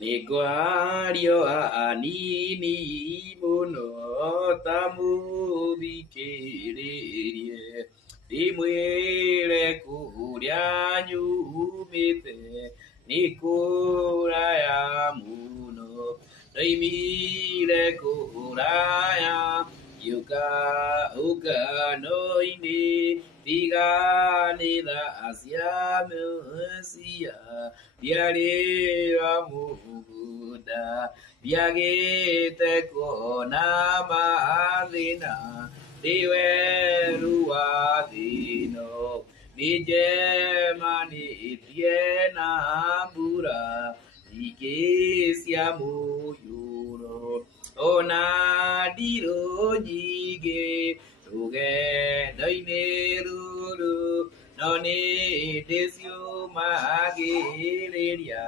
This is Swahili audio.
Neguario anini mono tamudi kiriye Dimuere kurianyu mite Nikuraya muno Daimire kuraya Yuka uka noini Tiga nida asya musia Diare amuda Diagete konama adina Diveruadino Nijemani itiena pura Ikesiamu yuro Ona diro jige Tuge daine ruru Noni desio magireria